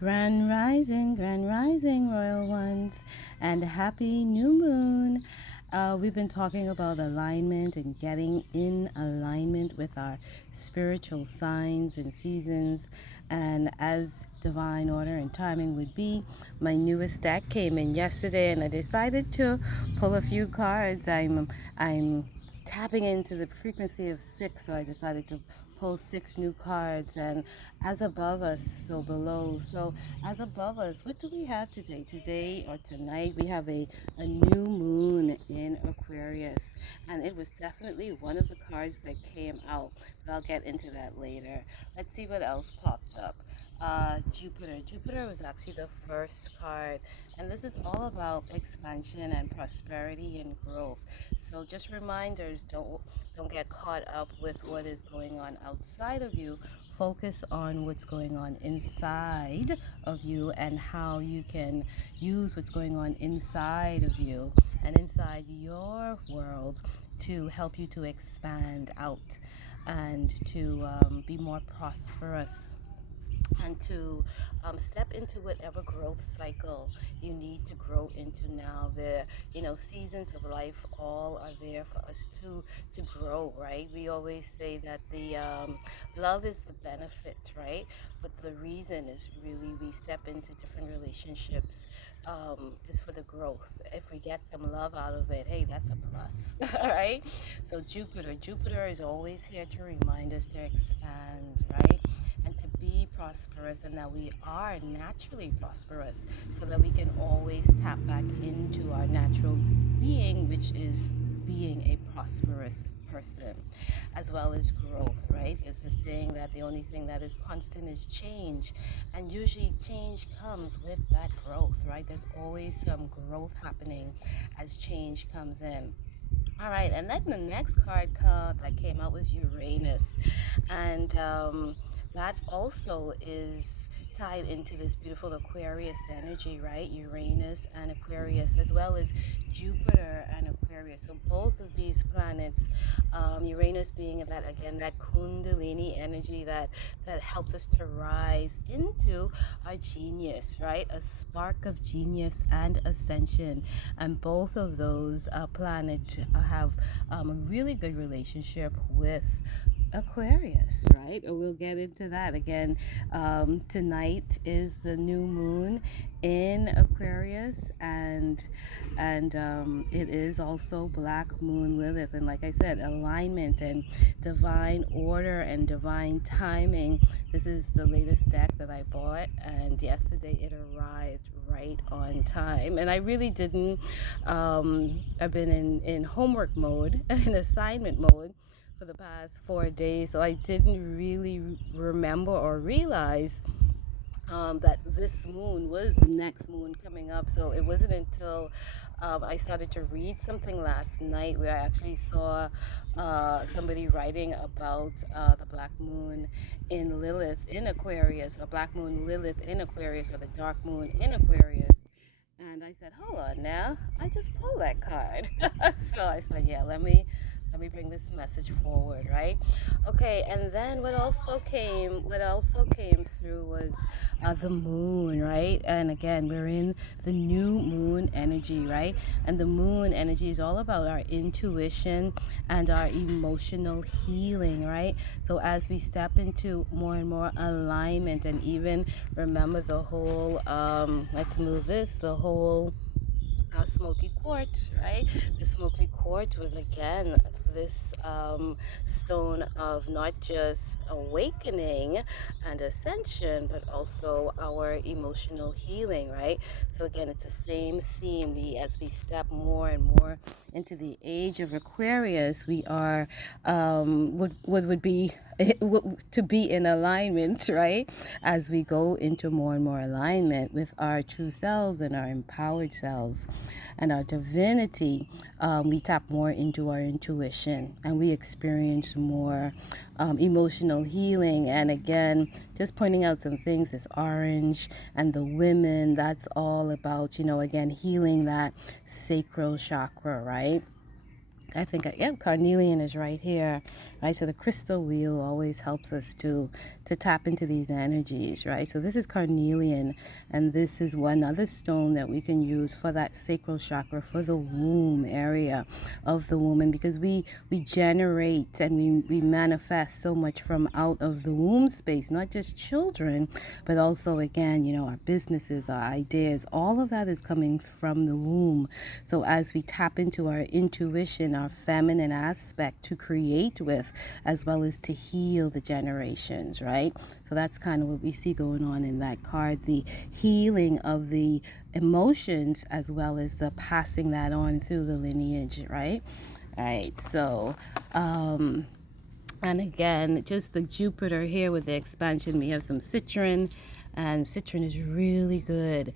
Grand rising, royal ones, and happy new moon. We've been talking about alignment and getting in alignment with our spiritual signs and seasons. And as divine order and timing would be, my newest deck came in yesterday, and I decided to pull a few cards. I'm tapping into the frequency of six, so I decided to pull six new cards. And as above us, so below. So as above us, what do we have today? Today or tonight, we have a new moon in Aquarius, and it was definitely one of the cards that came out, but I'll get into that later. Let's see what else popped up. Jupiter was actually the first card, and this is all about expansion and prosperity and growth. So just reminders, don't get caught up with what is going on outside of you. Focus on what's going on inside of you and how you can use what's going on inside of you and inside your world to help you to expand out and to be more prosperous and to step into whatever growth cycle you need to grow into now. The seasons of life all are there for us to grow, right? We always say that the love is the benefit, right? But the reason is really we step into different relationships is for the growth. If we get some love out of it, hey, that's a plus. All right. So Jupiter is always here to remind us to expand, right? And to be prosperous, and that we are naturally prosperous, so that we can always tap back into our natural being, which is being a prosperous person, as well as growth, right? There's this saying that the only thing that is constant is change, and usually change comes with that growth, right? There's always some growth happening as change comes in. All right, and then the next card that came out was Uranus, and that also is tied into this beautiful Aquarius energy, right? Uranus and Aquarius, as well as Jupiter and Aquarius. So both of these planets, Uranus being that, again, that Kundalini energy that helps us to rise into our genius, right? A spark of genius and ascension. And both of those planets have a really good relationship with Aquarius, right? Or we'll get into that again. Tonight is the new moon in Aquarius, and it is also Black Moon Lilith, and like I said, alignment and divine order and divine timing. This is the latest deck that I bought, and yesterday it arrived right on time. And I really didn't. I've been in homework mode, in assignment mode for the past 4 days, so I didn't really remember or realize that this moon was the next moon coming up. So it wasn't until I started to read something last night where I actually saw somebody writing about the black moon in Lilith in Aquarius, or black moon Lilith in Aquarius, or the dark moon in Aquarius. And I said, hold on now, I just pulled that card. So I said, yeah, let me bring this message forward, right? Okay, and then what also came through was the moon, right? And again, we're in the new moon energy, right? And the moon energy is all about our intuition and our emotional healing, right? So as we step into more and more alignment, and even remember the whole let's move this, the whole smoky quartz, right? The smoky quartz was, again, this stone of not just awakening and ascension, but also our emotional healing, right? So again, it's the same theme. As we step more and more into the age of Aquarius, we are what would be to be in alignment, right? As we go into more and more alignment with our true selves and our empowered selves and our divinity, we tap more into our intuition, and we experience more emotional healing. And again, just pointing out some things, this orange and the women, that's all about, again, healing that sacral chakra, right? I think, yeah, carnelian is right here. right? So the crystal wheel always helps us to tap into these energies, right? So this is carnelian, and this is one other stone that we can use for that sacral chakra, for the womb area of the woman, because we generate and we manifest so much from out of the womb space, not just children, but also, again, our businesses, our ideas, all of that is coming from the womb. So as we tap into our intuition, our feminine aspect to create with, as well as to heal the generations, right? So that's kind of what we see going on in that card, the healing of the emotions, as well as the passing that on through the lineage, right? All right, so and again, just the Jupiter here with the expansion, we have some citron, and citron is really good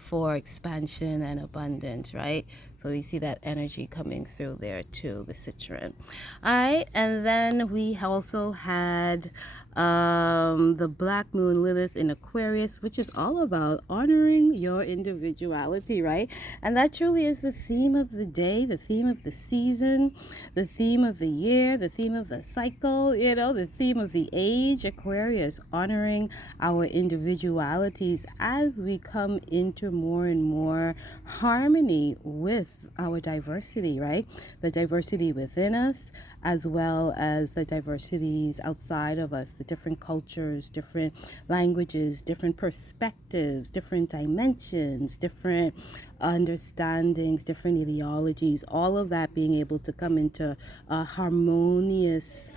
for expansion and abundance, right? So we see that energy coming through there too, the citron. All right, and then we also had the Black Moon Lilith in Aquarius, which is all about honoring your individuality, right? And that truly is the theme of the day, the theme of the season, the theme of the year, the theme of the cycle, the theme of the age. Aquarius, honoring our individualities as we come into more and more harmony with our diversity, right? The diversity within us, as well as the diversities outside of us, the different cultures, different languages, different perspectives, different dimensions, different understandings, different ideologies, all of that being able to come into a harmonious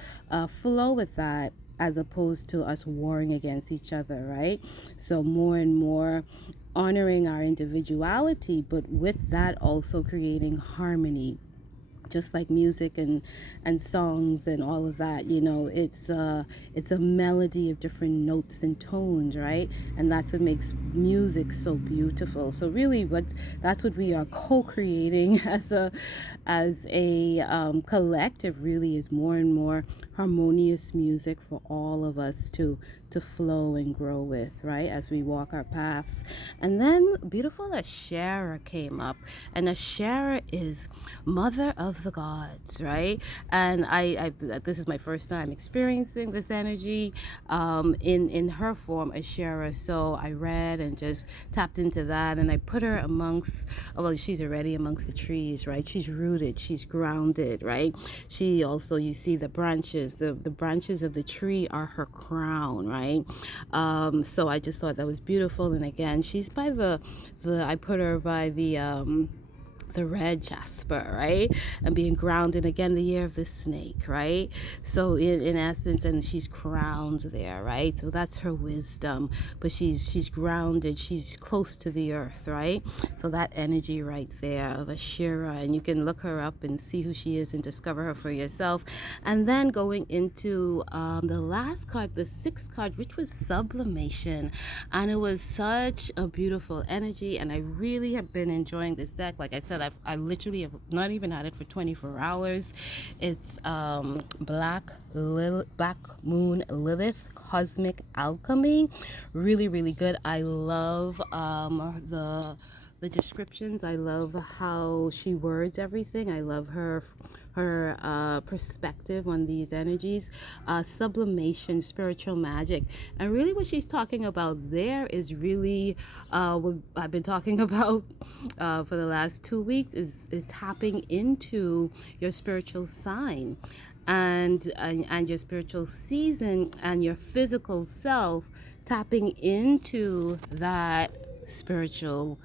flow with that, as opposed to us warring against each other, right? So more and more honoring our individuality, but with that also creating harmony, just like music and songs and all of that. It's a melody of different notes and tones, right? And that's what makes music so beautiful. So really that's what we are co-creating as a collective, really, is more and more harmonious music for all of us to flow and grow with, right, as we walk our paths. And then beautiful Ashera came up, and Ashera is mother of the gods, right? And I this is my first time experiencing this energy in her form, Ashera. So I read and just tapped into that, and I put her amongst, well, she's already amongst the trees, right? She's rooted, she's grounded, right? She also, you see the branches, the branches of the tree are her crown, right? So I just thought that was beautiful. And again, she's by the I put her by the red jasper, right? And being grounded, again, the year of the snake, right? So in essence, and she's crowned there, right? So that's her wisdom, but she's grounded, she's close to the earth, right? So that energy right there of Ashera, and you can look her up and see who she is and discover her for yourself. And then going into the last card, the sixth card, which was sublimation, and it was such a beautiful energy, and I really have been enjoying this deck. Like I said, I literally have not even had it for 24 hours. It's Black Moon Lilith, Cosmic Alchemy. Really, really good. I love the descriptions. I love how she words everything. I love her perspective on these energies. Sublimation, spiritual magic, and really what she's talking about there is really what I've been talking about for the last 2 weeks, is tapping into your spiritual sign and your spiritual season and your physical self, tapping into that spiritual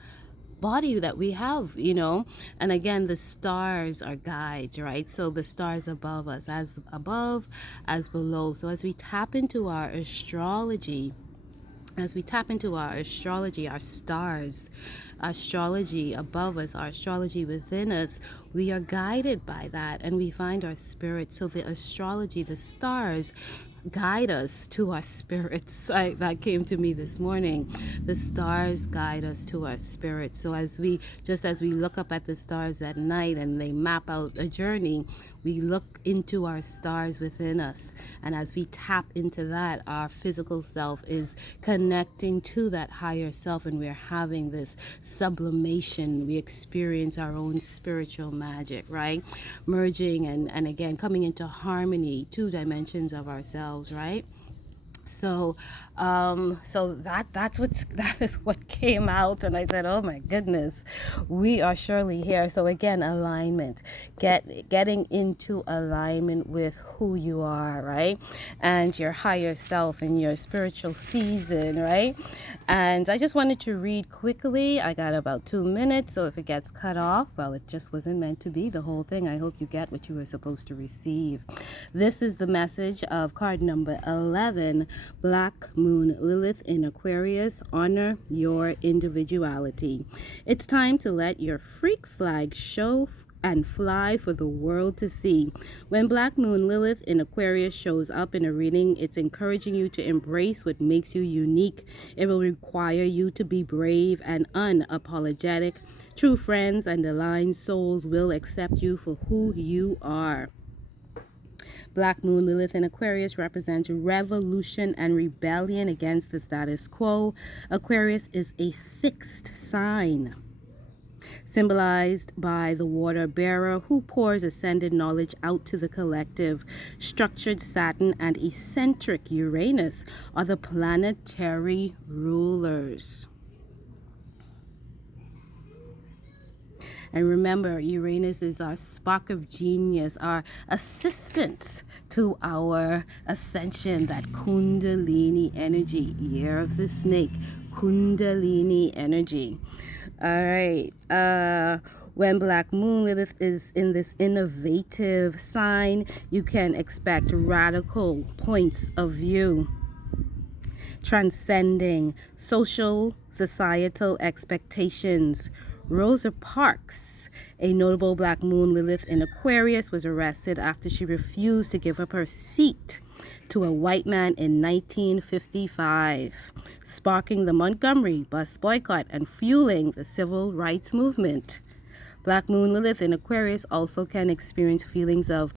body that we have, and again, the stars are guides, right? So the stars above us, as above as below. So as we tap into our astrology, our stars, astrology above us, our astrology within us, we are guided by that, and we find our spirit. So the astrology, the stars, guide us to our spirits. That came to me this morning. The stars guide us to our spirits. So as we look up at the stars at night and they map out a journey, we look into our stars within us. And as we tap into that, our physical self is connecting to that higher self, and we're having this sublimation. We experience our own spiritual magic, right? Merging and again coming into harmony, two dimensions of ourselves, right? So that is what came out, and I said, oh my goodness, we are surely here. So again, alignment, getting into alignment with who you are, right? And your higher self and your spiritual season, right? And I just wanted to read quickly. I got about 2 minutes, so if it gets cut off, well, it just wasn't meant to be the whole thing. I hope you get what you were supposed to receive. This is the message of card number 11, Black Moon Lilith in Aquarius. Honor your individuality. It's time to let your freak flag show and fly for the world to see. When Black Moon Lilith in Aquarius shows up in a reading, it's encouraging you to embrace what makes you unique. It will require you to be brave and unapologetic. True friends and aligned souls will accept you for who you are. Black Moon Lilith in Aquarius represents revolution and rebellion against the status quo. Aquarius is a fixed sign, symbolized by the water bearer who pours ascended knowledge out to the collective. Structured Saturn and eccentric Uranus are the planetary rulers. And remember, Uranus is our spark of genius, our assistance to our ascension, that Kundalini energy, year of the snake, Kundalini energy. All right. When Black Moon Lilith is in this innovative sign, you can expect radical points of view, transcending social, societal expectations. Rosa Parks, a notable Black Moon Lilith in Aquarius, was arrested after she refused to give up her seat to a white man in 1955, sparking the Montgomery bus boycott and fueling the civil rights movement. Black Moon Lilith in Aquarius also can experience feelings of